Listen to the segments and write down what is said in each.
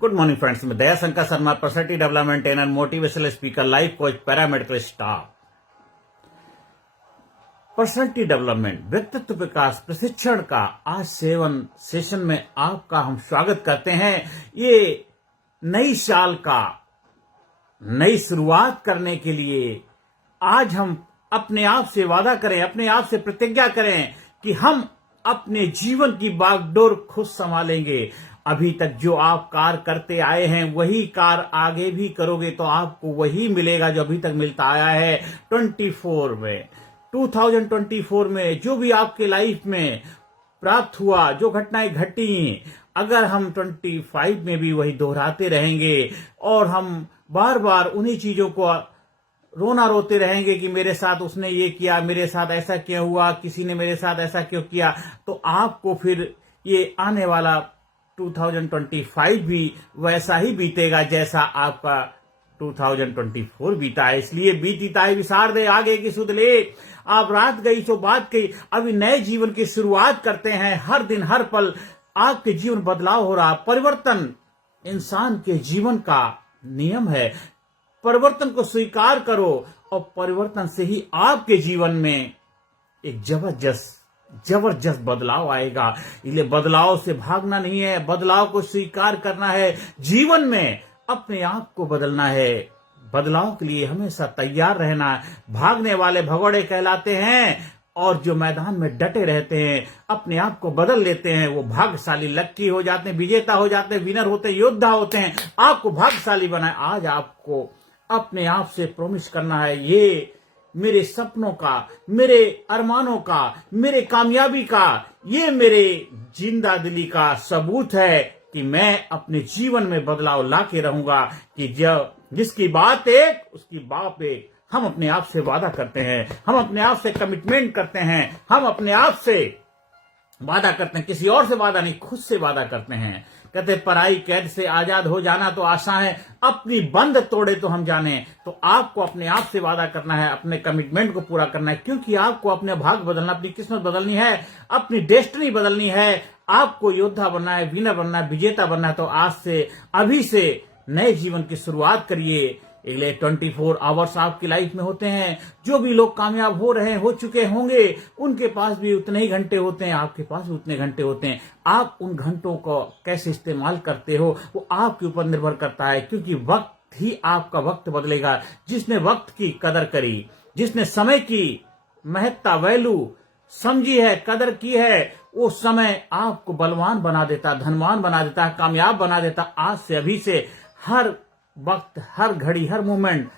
Good morning friends, मैं Daya Shankar Sharma, personality development trainer, motivational speaker, life coach, paramedical staff. Personality development, व्यक्तित्व विकास प्रशिक्षण का आज सेशन में आपका हम स्वागत करते हैं। ये नई साल का नई शुरुआत करने के लिए आज हम अपने आप से वादा करें, अपने आप से प्रतिज्ञा करें कि हम अपने जीवन की बागडोर खुद संभालेंगे। अभी तक जो आप कार्य करते आए हैं वही कार्य आगे भी करोगे तो आपको वही मिलेगा जो अभी तक मिलता आया है। 2024 में जो भी आपके लाइफ में प्राप्त हुआ, जो घटनाएं घटी, अगर हम 25 में भी वही दोहराते रहेंगे और हम बार बार उन्हीं चीजों को रोना रोते रहेंगे कि मेरे साथ उसने ये किया, मेरे साथ ऐसा क्यों हुआ, किसी ने मेरे साथ ऐसा क्यों किया, तो आपको फिर ये आने वाला 2025 भी वैसा ही बीतेगा जैसा आपका 2024 बीता है। इसलिए बीती ताई विसार दे, आगे की सुध ले। आप रात गई सो बात गई, अभी नए जीवन की शुरुआत करते हैं। हर दिन हर पल आपके जीवन बदलाव हो रहा, परिवर्तन इंसान के जीवन का नियम है। परिवर्तन को स्वीकार करो और परिवर्तन से ही आपके जीवन में एक जबरदस्त बदलाव आएगा। इसलिए बदलाव से भागना नहीं है, बदलाव को स्वीकार करना है। जीवन में अपने आप को बदलना है, बदलाव के लिए हमेशा तैयार रहना है। भागने वाले भगोड़े कहलाते हैं और जो मैदान में डटे रहते हैं, अपने आप को बदल लेते हैं, वो भाग्यशाली लक्की हो जाते हैं, विजेता हो जाते हैं, विनर होते हैं, योद्धा होते हैं। आपको भाग्यशाली बनाए। आज आपको अपने आप से प्रॉमिस करना है, ये मेरे सपनों का, मेरे अरमानों का, मेरे कामयाबी का, ये मेरे जिंदा दिली का सबूत है कि मैं अपने जीवन में बदलाव लाके रहूंगा। कि जिसकी बात एक उसकी बाप एक। हम अपने आप से वादा करते हैं, हम अपने आप से कमिटमेंट करते हैं, हम अपने आप से वादा करते हैं, किसी और से वादा नहीं, खुद से वादा करते हैं। कहते पराई कैद से आजाद हो जाना तो आसान है, अपनी बंद तोड़े तो हम जाने। तो आपको अपने आप से वादा करना है, अपने कमिटमेंट को पूरा करना है, क्योंकि आपको अपने भाग्य बदलना, अपनी किस्मत बदलनी है, अपनी डेस्टिनी बदलनी है। आपको योद्धा बनना है, विनर बनना है, विजेता बनना है। तो आज से, अभी से नए जीवन की शुरुआत करिए। 24 आवर्स आपकी लाइफ में होते हैं। जो भी लोग कामयाब हो रहे हैं, हो चुके होंगे, उनके पास भी उतने ही घंटे होते हैं, आपके पास भी उतने घंटे होते हैं। आप उन घंटों को कैसे इस्तेमाल करते हो वो आपके ऊपर निर्भर करता है, क्योंकि वक्त ही आपका वक्त बदलेगा। जिसने वक्त की कदर करी, जिसने समय की महत्ता, वैल्यू समझी है, कदर की है, वो समय आपको बलवान बना देता, धनवान बना देता, कामयाब बना देता। आज से, अभी से, हर वक्त, हर घड़ी, हर मोमेंट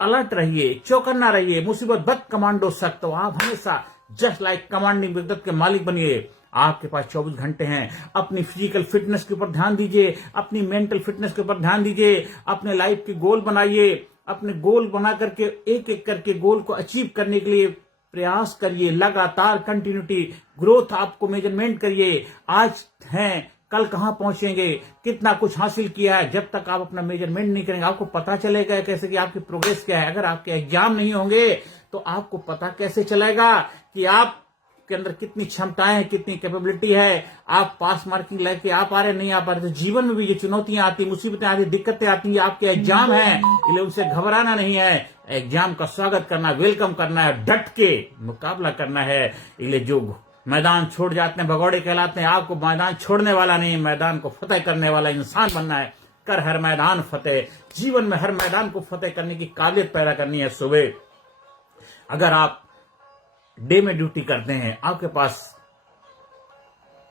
अलर्ट रहिए, चौकन्ना रहिए। मुसीबत बद कमांडो सख्त, तो आप हमेशा जस्ट लाइक कमांडिंग विद्युत के मालिक बनिए। आपके पास 24 घंटे हैं। अपनी फिजिकल फिटनेस के ऊपर ध्यान दीजिए, अपनी मेंटल फिटनेस के ऊपर ध्यान दीजिए, अपने लाइफ के गोल बनाइए। अपने गोल बना करके एक एक करके गोल को अचीव करने के लिए प्रयास करिए। लगातार कंटिन्यूटी ग्रोथ आपको मेजरमेंट करिए। आज हैं, कल कहां पहुंचेंगे, कितना कुछ हासिल किया है। जब तक आप अपना मेजरमेंट नहीं करेंगे आपको पता चलेगा कैसे कि आपकी प्रोग्रेस क्या है। अगर आपके एग्जाम नहीं होंगे तो आपको पता कैसे चलेगा कि आप के अंदर कितनी क्षमताएं हैं, कितनी कैपेबिलिटी है। आप पास मार्किंग लेके आ पा रहे, नहीं आ पा रहे। तो जीवन में भी ये चुनौतियां आती, मुसीबतें आती, दिक्कतें आती हैं। आपके एग्जाम है, इसलिए उनसे घबराना नहीं है। एग्जाम का स्वागत करना, वेलकम करना है, डट के मुकाबला करना है। इसलिए जो मैदान छोड़ जाते हैं भगौड़े कहलाते हैं। आपको मैदान छोड़ने वाला नहीं, मैदान को फतेह करने वाला इंसान बनना है। कर हर मैदान फतेह। जीवन में हर मैदान को फतेह करने की काबिलियत पैदा करनी है। सुबह अगर आप डे में ड्यूटी करते हैं, आपके पास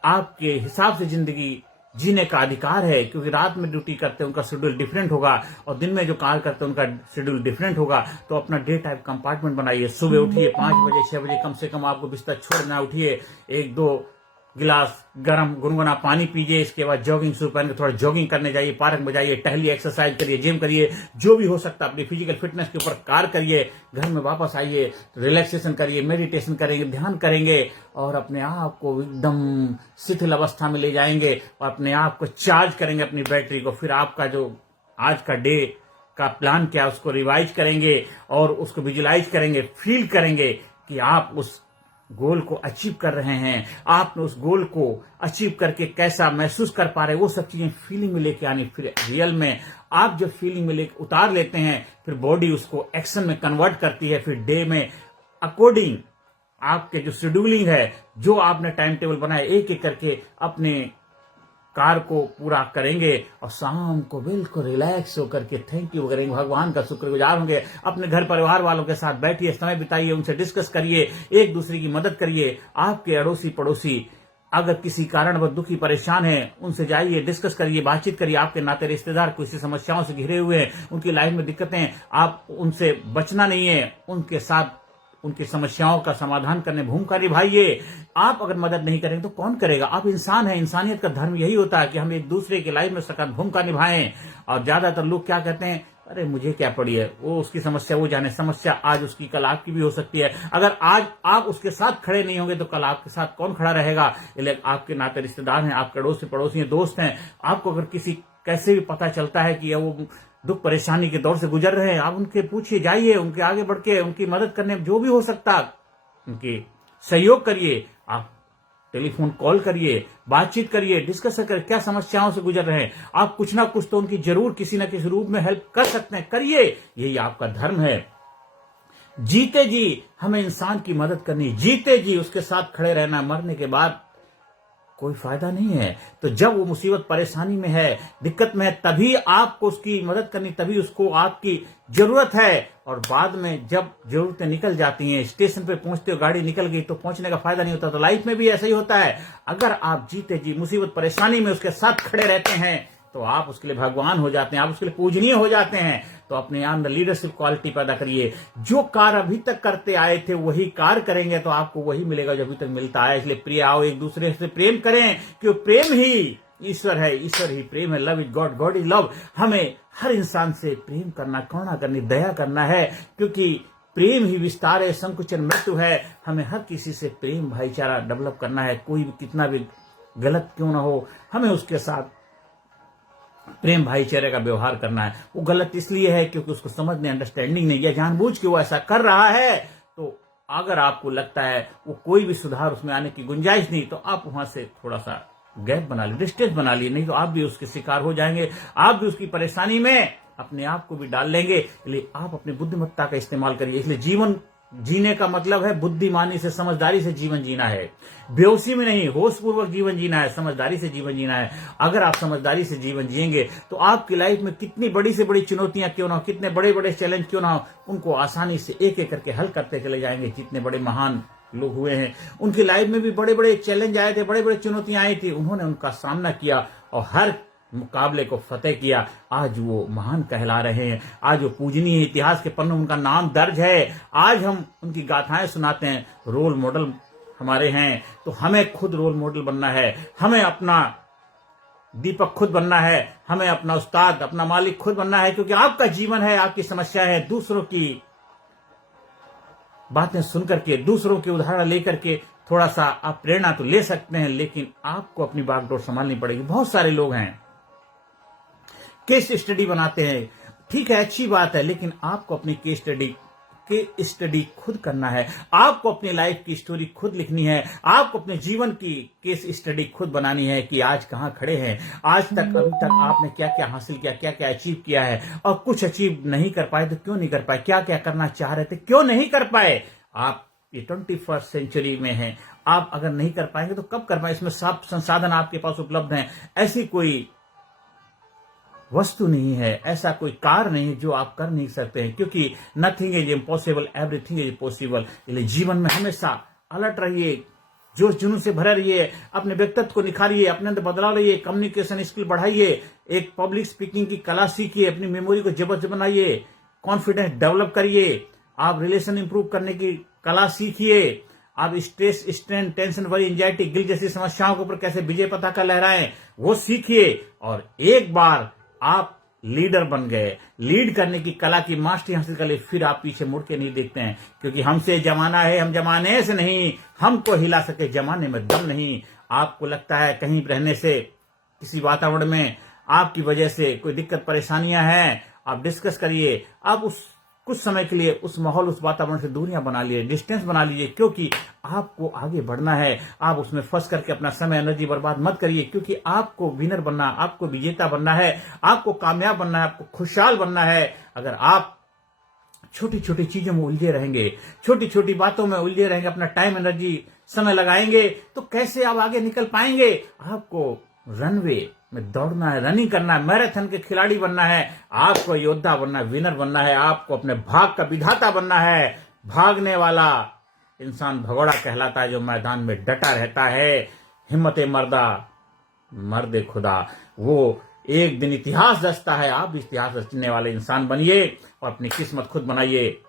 आपके हिसाब से जिंदगी जीने का अधिकार है, क्योंकि रात में ड्यूटी करते हैं उनका शेड्यूल डिफरेंट होगा और दिन में जो कार्य करते हैं उनका शेड्यूल डिफरेंट होगा। तो अपना डे टाइप कंपार्टमेंट बनाइए। सुबह उठिए 5 बजे 6 बजे कम से कम आपको बिस्तर छोड़ना। उठिए 1-2 गिलास गर्म गुनगुना पानी पीजिए। इसके बाद जॉगिंग शू पहन के थोड़ा जॉगिंग करने जाइए, पार्क में जाइए, टहलिए, एक्सरसाइज करिए, जिम करिए, जो भी हो सकता है अपनी फिजिकल फिटनेस के ऊपर कार्य करिए। घर में वापस आइए, रिलैक्सेशन करिए, मेडिटेशन करेंगे, ध्यान करेंगे और अपने आप को एकदम शिथिल अवस्था में ले जाएंगे और अपने आप को चार्ज करेंगे, अपनी बैटरी को। फिर आपका जो आज का डे का प्लान क्या है उसको रिवाइज करेंगे और उसको विजुलाइज करेंगे, फील करेंगे कि आप उस गोल को अचीव कर रहे हैं, आपने उस गोल को अचीव करके कैसा महसूस कर पा रहे हैं, वो सब चीजें फीलिंग में लेके आनी। फिर रियल में आप जब फीलिंग में लेके उतार लेते हैं, फिर बॉडी उसको एक्शन में कन्वर्ट करती है। फिर डे में अकॉर्डिंग आपके जो शेड्यूलिंग है, जो आपने टाइम टेबल बनाया, एक एक करके अपने कार को पूरा करेंगे और शाम को बिल्कुल रिलैक्स होकर के थैंक यू करेंगे, भगवान का शुक्रगुजार होंगे। अपने घर परिवार वालों के साथ बैठिए, समय बिताइए, उनसे डिस्कस करिए, एक दूसरे की मदद करिए। आपके अड़ोसी पड़ोसी अगर किसी कारणवश दुखी परेशान है, उनसे जाइए, डिस्कस करिए, बातचीत करिए। आपके नाते रिश्तेदार किसी समस्याओं से घिरे हुए हैं, उनकी लाइफ में दिक्कतें हैं, आप उनसे बचना नहीं है, उनके साथ उनकी समस्याओं का समाधान करने भूमिका निभाइए। आप अगर मदद नहीं करेंगे तो कौन करेगा? आप इंसान हैं, इंसानियत का धर्म यही होता है कि हम एक दूसरे की लाइफ में सकारात्मक भूमिका निभाएं। और ज्यादातर लोग क्या कहते हैं, अरे मुझे क्या पड़ी है, वो उसकी समस्या वो जाने, समस्या आज उसकी कल आपकी भी हो सकती है। अगर आज आप उसके साथ खड़े नहीं होंगे तो कल आपके साथ कौन खड़ा रहेगा? इसलिए आपके नाते रिश्तेदार हैं, आपके अड़ोसी पड़ोसी हैं, दोस्त हैं, आपको अगर किसी कैसे भी पता चलता है कि वो दुख परेशानी के दौर से गुजर रहे हैं, आप उनके पूछिए, जाइए, उनके आगे बढ़ के उनकी मदद करने जो भी हो सकता उनकी सहयोग करिए। आप टेलीफोन कॉल करिए, बातचीत करिए, डिस्कस करिए, क्या समस्याओं से गुजर रहे हैं। आप कुछ ना कुछ तो उनकी जरूर किसी न किसी रूप में हेल्प कर सकते हैं, करिए, यही आपका धर्म है। जीते जी हमें इंसान की मदद करनी, जीते जी उसके साथ खड़े रहना। मरने के बाद कोई फायदा नहीं है। तो जब वो मुसीबत परेशानी में है, दिक्कत में है, तभी आपको उसकी मदद करनी, तभी उसको आपकी जरूरत है। और बाद में जब जरूरतें निकल जाती हैं, स्टेशन पे पहुंचते हो, गाड़ी निकल गई तो पहुंचने का फायदा नहीं होता। तो लाइफ में भी ऐसा ही होता है। अगर आप जीते जी मुसीबत परेशानी में उसके साथ खड़े रहते हैं तो आप उसके लिए भगवान हो जाते हैं, आप उसके लिए पूजनीय हो जाते हैं। तो अपने अंदर लीडरशिप क्वालिटी पैदा करिए। जो कार्य अभी तक करते आए थे वही कार्य करेंगे तो आपको वही मिलेगा जो अभी तक मिलता है। इसलिए प्रिय आओ, एक दूसरे से प्रेम करें, क्योंकि प्रेम ही ईश्वर है, ईश्वर ही प्रेम है। Love is God, God is love. हमें हर इंसान से प्रेम करना, करुणा करनी, दया करना है, क्योंकि प्रेम ही विस्तार है, संकुचन मृत्यु है। हमें हर किसी से प्रेम भाईचारा डेवलप करना है। कोई भी कितना भी गलत क्यों ना हो, हमें उसके साथ प्रेम भाईचारे का व्यवहार करना है। वो गलत इसलिए है क्योंकि उसको समझने, अंडरस्टैंडिंग नहीं, या जानबूझ के वो ऐसा कर रहा है। तो अगर आपको लगता है वो कोई भी सुधार उसमें आने की गुंजाइश नहीं, तो आप वहां से थोड़ा सा गैप बना लीजिए, डिस्टेंस बना लीजिए, नहीं तो आप भी उसके शिकार हो जाएंगे, आप भी उसकी परेशानी में अपने आप को भी डाल लेंगे। इसलिए आप अपनी बुद्धिमत्ता का इस्तेमाल करिए। इसलिए जीवन जीने का मतलब है बुद्धिमानी से, समझदारी से जीवन जीना है, बेहोशी में नहीं, होशपूर्वक जीवन जीना है, समझदारी से जीवन जीना है। अगर आप समझदारी से जीवन जिएंगे तो आपकी लाइफ में कितनी बड़ी से बड़ी चुनौतियां क्यों ना हो, कितने बड़े बड़े चैलेंज क्यों ना हो, उनको आसानी से एक एक करके हल करते चले जाएंगे। जितने बड़े महान लोग हुए हैं उनकी लाइफ में भी बड़े बड़े चैलेंज आए थे, बड़े बड़े चुनौतियां आई थी, उन्होंने उनका सामना किया और हर मुकाबले को फतेह किया। आज वो महान कहला रहे हैं, आज वो पूजनीय, इतिहास के पन्नों उनका नाम दर्ज है। आज हम उनकी गाथाएं सुनाते हैं, रोल मॉडल हमारे हैं। तो हमें खुद रोल मॉडल बनना है, हमें अपना दीपक खुद बनना है, हमें अपना उस्ताद, अपना मालिक खुद बनना है। क्योंकि आपका जीवन है, आपकी समस्या है। दूसरों की बातें सुनकर के, दूसरों के उदाहरण लेकर के थोड़ा सा आप प्रेरणा तो ले सकते हैं, लेकिन आपको अपनी बागडोर संभालनी पड़ेगी। बहुत सारे लोग हैं केस स्टडी बनाते हैं, ठीक है, अच्छी बात है, लेकिन आपको अपनी केस स्टडी खुद करना है। आपको अपनी लाइफ की स्टोरी खुद लिखनी है। आपको अपने जीवन की केस स्टडी खुद बनानी है कि आज कहां खड़े हैं, आज तक अभी तक आपने क्या क्या हासिल किया, क्या क्या अचीव किया है, और कुछ अचीव नहीं कर पाए तो क्यों नहीं कर पाए, क्या क्या करना चाह रहे थे क्यों नहीं कर पाए। आप ये 21वीं सेंचुरी में हैं, आप अगर नहीं कर पाएंगे तो कब कर पाए। इसमें सब संसाधन आपके पास उपलब्ध हैं। ऐसी कोई वस्तु नहीं है, ऐसा कोई कार्य नहीं है जो आप कर नहीं सकते हैं, क्योंकि nothing is impossible, everything is possible. इसलिए जीवन में हमेशा अलर्ट रहिए, जोश जुनून से भरे रहिए, अपने व्यक्तित्व को निखारिए, अपने अंदर बदलाव लाइए, कम्युनिकेशन स्किल बढ़ाइए, एक पब्लिक स्पीकिंग की कला सीखिए, अपनी मेमोरी को जबरदस्त बनाइए, कॉन्फिडेंस डेवलप करिए, आप रिलेशन इंप्रूव करने की कला सीखिए, आप stress, strain, tension, worry, anxiety, Gill जैसी समस्याओं के ऊपर कैसे विजय पताका लहराएं वो सीखिए। और एक बार आप लीडर बन गए, लीड करने की कला की मास्टरी हासिल कर ले, फिर आप पीछे मुड़ के नहीं देखते हैं, क्योंकि हमसे जमाना है, हम जमाने से नहीं, हमको हिला सके जमाने में दम नहीं। आपको लगता है कहीं रहने से, किसी वातावरण में आपकी वजह से कोई दिक्कत परेशानियां हैं, आप डिस्कस करिए, आप उस कुछ समय के लिए उस माहौल, उस वातावरण से दूरियां बना लीजिए, डिस्टेंस बना लीजिए, क्योंकि आपको आगे बढ़ना है। आप उसमें फंस करके अपना समय, एनर्जी बर्बाद मत करिए, क्योंकि आपको विनर बनना, आपको विजेता बनना है, आपको कामयाब बनना है, आपको खुशहाल बनना है। अगर आप छोटी छोटी चीजों में उलझे रहेंगे, छोटी छोटी बातों में उलझे रहेंगे, अपना टाइम, एनर्जी, समय लगाएंगे, तो कैसे आप आगे निकल पाएंगे? आपको रनवे में दौड़ना है, रनिंग करना है, मैराथन के खिलाड़ी बनना है, आपको योद्धा बनना है, विनर बनना है, आपको अपने भाग का विधाता बनना है। भागने वाला इंसान भगोड़ा कहलाता है, जो मैदान में डटा रहता है। हिम्मते मर्दा मर्दे खुदा, वो एक दिन इतिहास रचता है। आप इतिहास रचने वाले इंसान बनिए और अपनी किस्मत खुद बनाइए।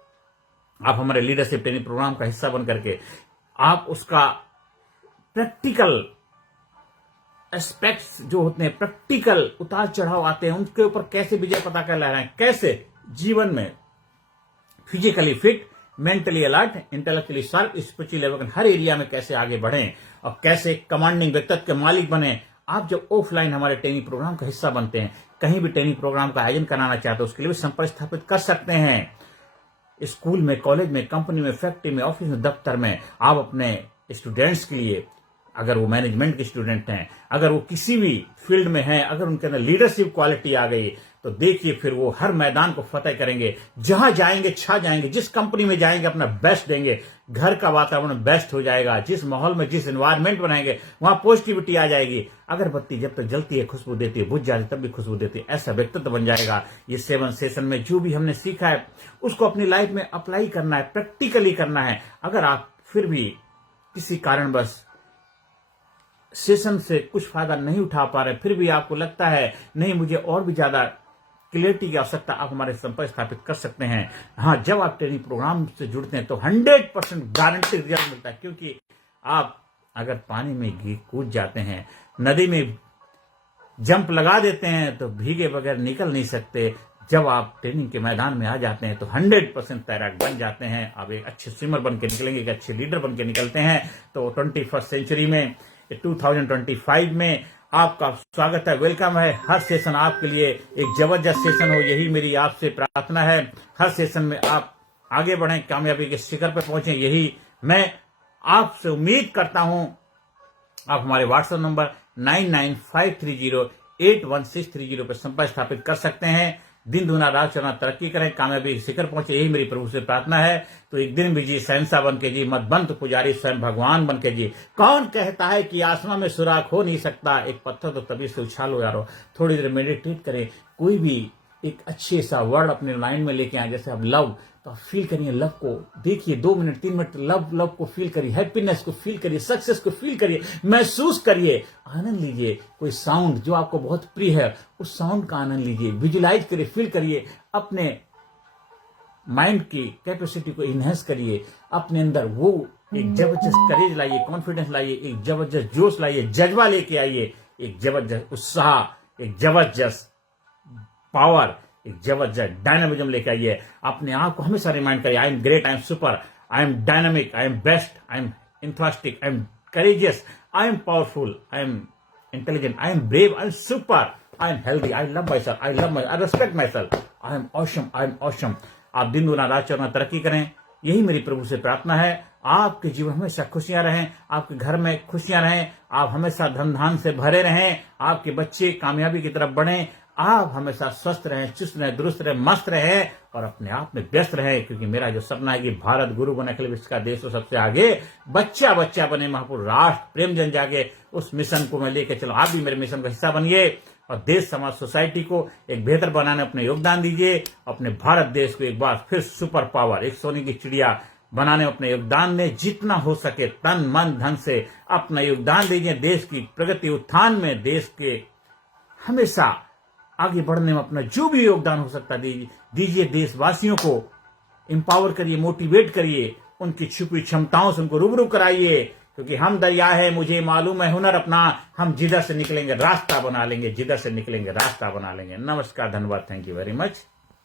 आप हमारे लीडरशिप ट्रेनिंग प्रोग्राम का हिस्सा बन करके आप उसका प्रैक्टिकल एस्पेक्ट्स जो होते हैं, प्रैक्टिकल उतार चढ़ाव आते हैं, उनके ऊपर कैसे विजय पता कर रहे हैं, कैसे जीवन में physically fit, mentally alert, intellectually sharp, spiritually level हर एरिया में कैसे आगे बढ़ें और कैसे कमांडिंग व्यक्तित्व के मालिक बने। आप जब ऑफलाइन हमारे ट्रेनिंग प्रोग्राम का हिस्सा बनते हैं, कहीं भी ट्रेनिंग प्रोग्राम का आयोजन कराना चाहते हैं, उसके लिए भी संपर्क स्थापित कर सकते हैं। स्कूल में, कॉलेज में, कंपनी में, फैक्ट्री में, ऑफिस में, दफ्तर में, आप अपने स्टूडेंट्स के लिए, अगर वो मैनेजमेंट के स्टूडेंट हैं, अगर वो किसी भी फील्ड में हैं, अगर उनके अंदर लीडरशिप क्वालिटी आ गई, तो देखिए फिर वो हर मैदान को फतेह करेंगे। जहां जाएंगे छा जाएंगे, जिस कंपनी में जाएंगे अपना बेस्ट देंगे, घर का वातावरण बेस्ट हो जाएगा, जिस माहौल में, जिस एनवायरमेंट बनाएंगे वहां पॉजिटिविटी आ जाएगी। अगरबत्ती जब तक जलती है खुशबू देती है, बुझ जाती है तब भी खुशबू देती है, ऐसा व्यक्तित्व बन जाएगा। ये 7 सेशन में जो भी हमने सीखा है उसको अपनी लाइफ में अप्लाई करना है, प्रैक्टिकली करना है। अगर आप फिर भी किसी कारणवश सेशन से कुछ फायदा नहीं उठा पा रहे, फिर भी आपको लगता है नहीं मुझे और भी ज्यादा क्लियरिटी की आवश्यकता, आप हमारे संपर्क स्थापित कर सकते हैं। हाँ, जब आप ट्रेनिंग प्रोग्राम से जुड़ते हैं तो 100% गारंटी रिजल्ट मिलता है, क्योंकि आप अगर पानी में कूद जाते हैं, नदी में जंप लगा देते हैं, तो भीगे बगैर निकल नहीं सकते। जब आप ट्रेनिंग के मैदान में आ जाते हैं तो 100% तैराक बन जाते हैं। आप एक अच्छे स्विमर बन के निकलेंगे, एक अच्छे लीडर बन के निकलते हैं। तो 21st सेंचुरी में, 2025 में आपका स्वागत है, वेलकम है। हर सेशन आपके लिए एक जबरदस्त सेशन हो, यही मेरी आपसे प्रार्थना है। हर सेशन में आप आगे बढ़ें, कामयाबी के शिखर पर पहुंचें, यही मैं आपसे उम्मीद करता हूं। आप हमारे व्हाट्सएप नंबर 9953081630 पर संपर्क स्थापित कर सकते हैं। दिन दुना रात चौना तरक्की करें, कामयाबी के शिखर पहुंचे, यही मेरी प्रभु से प्रार्थना है। तो एक दिन भी जी शहंशाह बन के जी, मत बंद पुजारी स्वयं भगवान बन के जी। कौन कहता है कि आसमां में सुराख हो नहीं सकता, एक पत्थर तो तभी से उछालो यारो। थोड़ी देर मेडिटेट करें, कोई भी एक अच्छे सा वर्ड अपने लाइन में लेके आए, जैसे आप लव, तो आप फील करिए लव को, देखिए 2 मिनट 3 मिनट लव को फील करिए, हैप्पीनेस को फील करिए, सक्सेस को फील करिए, महसूस करिए, आनंद लीजिए। कोई साउंड जो आपको बहुत प्रिय है, उस साउंड का आनंद लीजिए, विजुलाइज करिए, फील करिए, अपने माइंड की कैपेसिटी को इनहेंस करिए। अपने अंदर वो एक जबरदस्त करेज लाइए, कॉन्फिडेंस लाइए, एक जबरदस्त जोश लाइए, जज्बा लेके आइए, एक जबरदस्त उत्साह, एक जबरदस्त पावर, एक जबरदस्त डायनामिज्म लेके आइए। अपने आप को हमेशा रिमाइंड करिए, I am great, I am super, I am dynamic, I am best, I am enthusiastic, I am courageous, I am powerful, I am intelligent, I am brave, I am super, I am healthy, I love my self, I respect my self, I am awesome, I am awesome. आप दिन दुना रात चौना तरक्की करें, यही मेरी प्रभु से प्रार्थना है। आपके जीवन में हमेशा खुशियां रहें, आपके घर में खुशियां रहें, आप हमेशा धन धान से भरे रहें, आपके बच्चे कामयाबी की तरफ बढ़ें, आप हमेशा स्वस्थ रहें, चुस्त रहें, दुरुस्त रहें, मस्त रहें और अपने आप में व्यस्त रहें। क्योंकि मेरा जो सपना है कि भारत गुरु बने, अखिल विश्व का देश हो सबसे आगे, बच्चा बच्चा बने, महापुर राष्ट्र प्रेम जन जागे, उस मिशन को मैं लेके चलो। आप भी मेरे मिशन का हिस्सा बनिए और देश समाज सोसाइटी को एक बेहतर बनाने अपने योगदान दीजिए। अपने भारत देश को एक बार फिर सुपर पावर, एक सोने की चिड़िया बनाने में अपने योगदान दें। जितना हो सके तन मन धन से अपना योगदान दीजिए। देश की प्रगति उत्थान में, देश के हमेशा आगे बढ़ने में अपना जो भी योगदान हो सकता दीजिए। देशवासियों को एम्पावर करिए, मोटिवेट करिए, उनकी छुपी क्षमताओं से उनको रूबरू कराइए। क्योंकि हम दरिया है, मुझे मालूम है हुनर अपना, हम जिधर से निकलेंगे रास्ता बना लेंगे, जिधर से निकलेंगे रास्ता बना लेंगे। नमस्कार, धन्यवाद, थैंक यू वेरी मच।